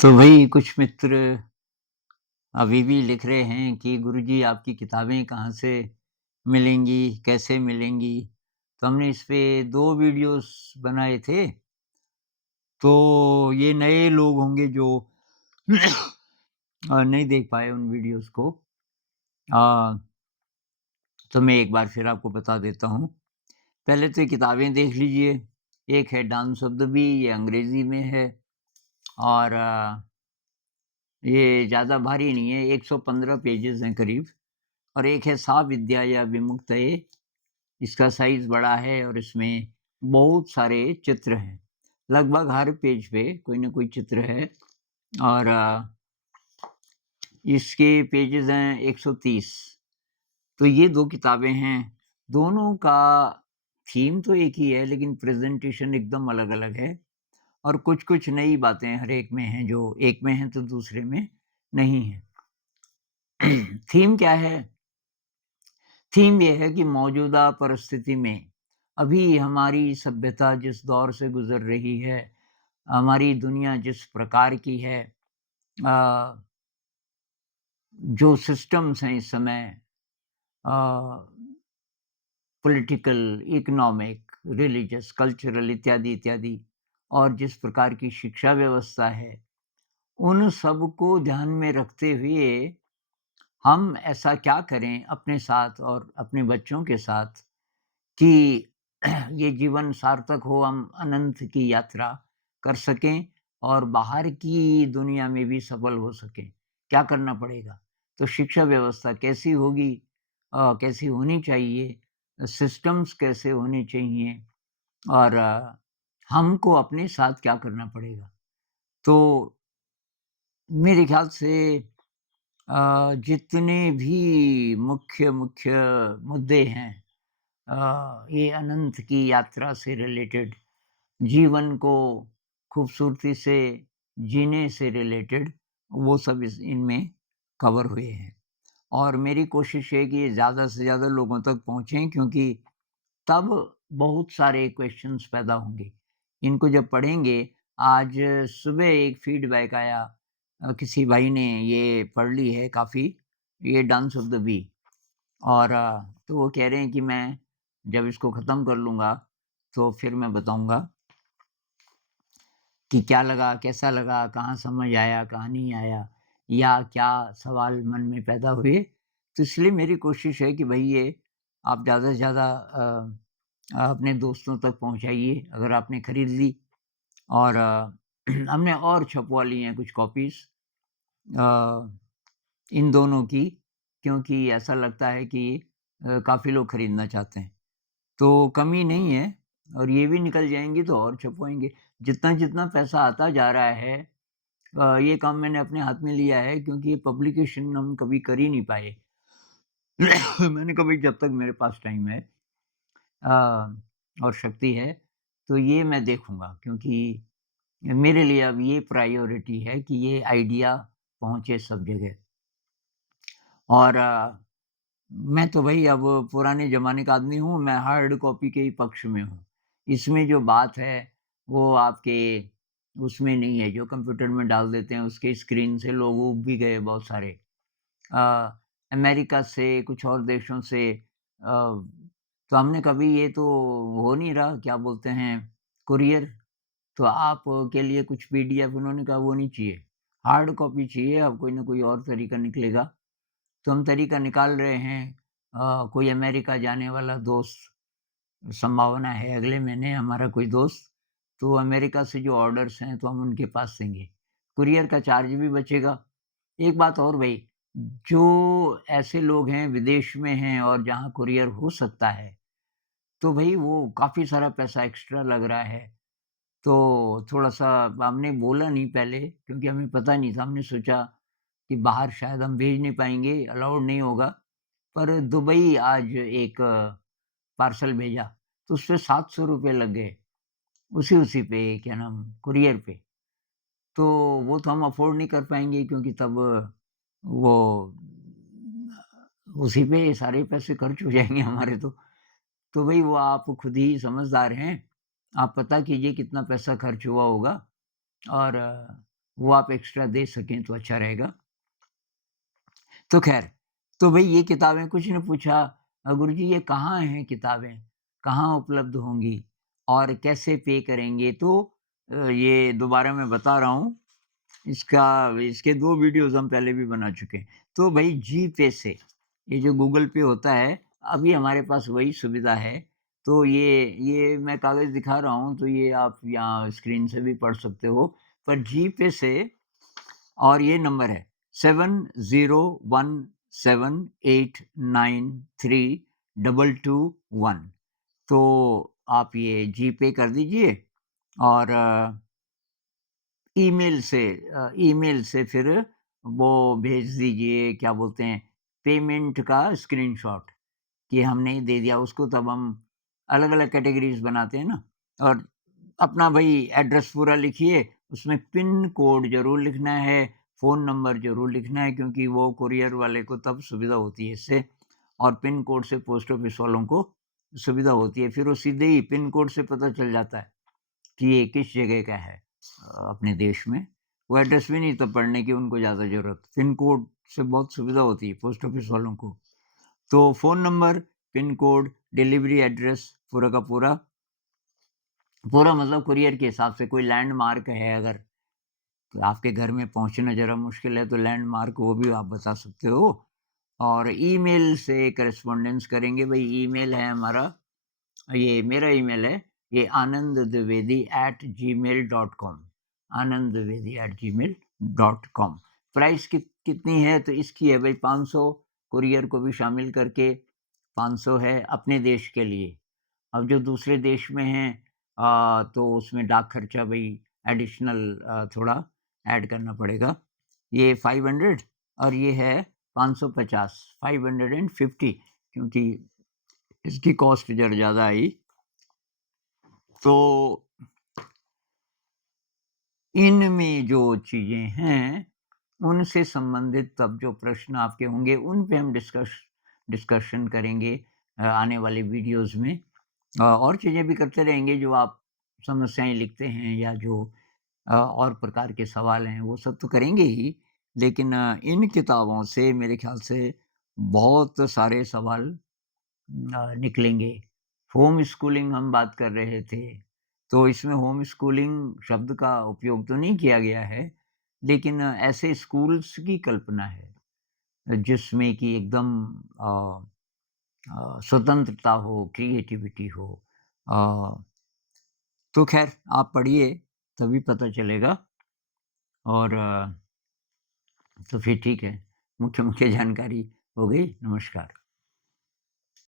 तो भई कुछ मित्र अभी भी लिख रहे हैं कि गुरुजी आपकी किताबें कहाँ से मिलेंगी, कैसे मिलेंगी? तो हमने इस पे 2 वीडियोज़ बनाए थे। तो ये नए लोग होंगे जो नहीं देख पाए उन वीडियोज़ को। अ, तो मैं एक बार फिर आपको बता देता हूँ। पहले तो ये किताबें देख लीजिए। एक है डांस ऑफ द बी, ये अंग्रेज़ी में है और ये ज़्यादा भारी नहीं है, 115 पेजेज़ हैं करीब। और एक है सा विद्या या विमुक्तये, इसका साइज़ बड़ा है और इसमें बहुत सारे चित्र हैं। लगभग हर पेज पे कोई न कोई चित्र है और इसके पेजेज़ हैं 130। तो ये 2 किताबें हैं, दोनों का थीम तो एक ही है लेकिन प्रेज़ेंटेशन एकदम अलग-अलग है और कुछ-कुछ नई बातें हर एक में हैं, जो एक में हैं तो दूसरे में नहीं हैं। थीम क्या है? थीम ये है कि मौजूदा परिस्थिति में अभी हमारी सभ्यता जिस दौर से गुज़र रही है, हमारी दुनिया जिस प्रकार की है, अ, जो सिस्टम्स हैं इस समय, अ, पॉलिटिकल, इकोनॉमिक, रिलिजियस, कल्चरल इत्यादि, इत्यादि और जिस प्रकार की शिक्षा व्यवस्था है, उन सब को ध्यान में रखते हुए हम ऐसा क्या करें अपने साथ और अपने बच्चों के साथ कि ये जीवन सार्थक हो, हम अनंत की यात्रा कर सकें और बाहर की दुनिया में भी सफल हो सकें। क्या करना पड़ेगा? तो शिक्षा व्यवस्था कैसी होगी, कैसी होनी चाहिए, सिस्टम्स कैसे होने चाहिए और हमको अपने साथ क्या करना पड़ेगा? तो मेरे ख़्याल से जितने भी मुख्य-मुख्य मुद्दे हैं, ये अनंत की यात्रा से रिलेटेड, जीवन को खूबसूरती से जीने से रिलेटेड, वो सब इस इनमें कवर हुए हैं। और मेरी कोशिश है कि ये ज़्यादा से ज़्यादा लोगों तक पहुँचे क्योंकि तब बहुत सारे क्वेश्चन्स पैदा होंगे। इनको जब पढ़ेंगे, आज सुबह एक फीडबैक आया, किसी भाई ने ये पढ़ ली है काफ़ी, ये डांस ऑफ द बी और तो वो कह रहे हैं कि मैं जब इसको ख़त्म कर लूँगा, तो फिर मैं बताऊँगा कि क्या लगा, कैसा लगा, कहाँ समझ आया, कहाँ नहीं आया या क्या सवाल मन में पैदा हुए। तो इसलिए मेरी कोशिश है कि भई ये आप ज़्यादा से ज़्यादा अपने दोस्तों तक पहुँचाइए अगर आपने खरीद ली और हमने और छपवा ली हैं कुछ कॉपीज़, अ, इन दोनों की, क्योंकि ऐसा लगता है कि काफ़ी लोग खरीदना चाहते हैं। तो कमी नहीं है और ये भी निकल जाएँगी तो और छपवाएँगे। जितना-जितना पैसा आता जा रहा है, ये काम मैंने अपने हाथ में लिया है क्योंकि ये पब्लिकेशन हम कभी कर ही नहीं पाए। मैंने कहा भई जब तक मेरे पास टाइम है अ, और शक्ति है, तो ये मैं देखूँगा क्योंकि मेरे लिए अब ये प्रायोरिटी है कि ये आइडिया पहुँचे सब जगह। और मैं तो भई अब पुराने ज़माने का आदमी हूँ, मैं हार्ड कॉपी के ही पक्ष में हूँ। इसमें जो बात है, वो आपके उसमें नहीं है, जो कंप्यूटर में डाल देते हैं, उसके स्क्रीन से लोग ऊब भी गए बहुत सारे। अमेरिका से, कुछ और देशों से, तो हमने कभी ये तो हो नहीं रहा, क्या बोलते हैं, कुरियर, तो आप के लिए कुछ पीडीएफ उन्होंने कहा वो नहीं चाहिए, हार्ड कॉपी चाहिए, अब कोई ना कोई और तरीका निकलेगा। तो हम तरीका निकाल रहे हैं। कोई अमेरिका जाने वाला दोस्त, संभावना है अगले महीने हमारा कोई दोस्त, तो अमेरिका से जो ऑर्डर्स हैं तो हम उनके पास देंगे। कुरियर का चार्ज भी बचेगा। एक बात और भई, जो ऐसे लोग हैं विदेश में हैं और जहाँ कुरियर हो सकता है, तो भई वो काफ़ी सारा पैसा एक्स्ट्रा लग रहा है। तो थोड़ा-सा हमने बोला नहीं पहले क्योंकि हमें पता नहीं था, हमने सोचा कि बाहर शायद हम भेज नहीं पाएँगे, अलाउड नहीं होगा। पर दुबई आज एक पार्सल भेजा, तो उसपे ₹700 लग गए, उसी-उसी पे क्या नाम कुरियर पे। तो वो तो हम अफ़ोर्ड नहीं कर पाएँगे क्योंकि तब वो उसी पे सारे पैसे खर्च हो जाएँगे हमारे तो। तो भई वो आप खुद ही समझदार हैं, आप पता कीजिए कितना पैसा खर्च हुआ होगा और वो आप एक्स्ट्रा दे सकें तो अच्छा रहेगा। तो ख़ैर, तो भई ये किताबें कुछ ने पूछा गुरुजी ये कहाँ हैं किताबें? कहाँ उपलब्ध होंगी? और कैसे पे करेंगे? तो ये दोबारा मैं बता रहा हूँ, इसके 2 वीडियोज़ हम पहले भी बना चुके हैं। तो भई जीपे से, ये जो गूगल पे होता है, अभी हमारे पास वही सुविधा है। तो ये मैं कागज़ दिखा रहा हूँ, तो ये आप यहाँ स्क्रीन से भी पढ़ सकते हो। पर जीपे से और ये नंबर है 7017893221 तो आप ये जीपे कर दीजिए और ईमेल से फिर वो भेज दीजिए क्या बोलते हैं पेमेंट का स्क्रीनशॉट कि हमने दे दिया उसको तब हम अलग-अलग कैटेगरीज़ बनाते हैं ना और अपना भई एड्रेस पूरा लिखिए, उसमें पिन कोड ज़रूर लिखना है, फ़ोन नंबर ज़रूर लिखना है क्योंकि वो कुरियर वाले को तब सुविधा होती है इससे और पिन कोड से पोस्ट ऑफ़िस वालों को सुविधा होती है। फिर वो सीधे ही पिन कोड से पता चल जाता है कि ये किस जगह का है अपने देश में। वो एड्रेस भी नहीं तब पढ़ने की उनको ज़्यादा ज़रूरत, पिन कोड से बहुत सुविधा होती है पोस्ट ऑफ़िस वालों को। तो phone number, pin code, delivery address पूरा का पूरा, पूरा मतलब कुरियर के हिसाब से कोई लैंडमार्क है अगर, तो आपके घर में पहुँचना ज़रा मुश्किल है तो लैंडमार्क वो भी आप बता सकते हो। और ईमेल से कॉरेस्पॉन्डेंस करेंगे, भई ईमेल है हमारा, ये मेरा ईमेल है, ये ananddravidhi@gmail.com ananddravidhi@gmail.com प्राइस कितनी है तो इसकी है भाई 500 कुरियर को भी शामिल करके 500 है अपने देश के लिए। अब जो दूसरे देश में हैं तो उसमें डाक खर्चा भई एडिशनल थोड़ा ऐड करना पड़ेगा। ये 500 और ये है 550 550 क्योंकि इसकी कॉस्ट ज़्यादा आई। तो इनमें जो चीज़ें हैं, उनसे संबंधित तब जो प्रश्न आपके होंगे, उन पे हम डिस्कशन करेंगे आने वाली वीडियोज़ में। और चीज़ें भी करते रहेंगे जो आप समस्याएँ लिखते हैं या जो और प्रकार के सवाल हैं, वो सब तो करेंगे ही, लेकिन इन किताबों से मेरे ख़्याल से बहुत सारे सवाल निकलेंगे। होम स्कूलिंग हम बात कर रहे थे, तो इसमें होम स्कूलिंग शब्द का उपयोग तो नहीं किया गया है, लेकिन ऐसे स्कूल्स की कल्पना है, जिसमें कि एकदम स्वतंत्रता हो, क्रिएटिविटी हो। अ, तो ख़ैर आप पढ़िए, तभी पता चलेगा और तो फिर ठीक है, मुख्य-मुख्य जानकारी हो गई। नमस्कार।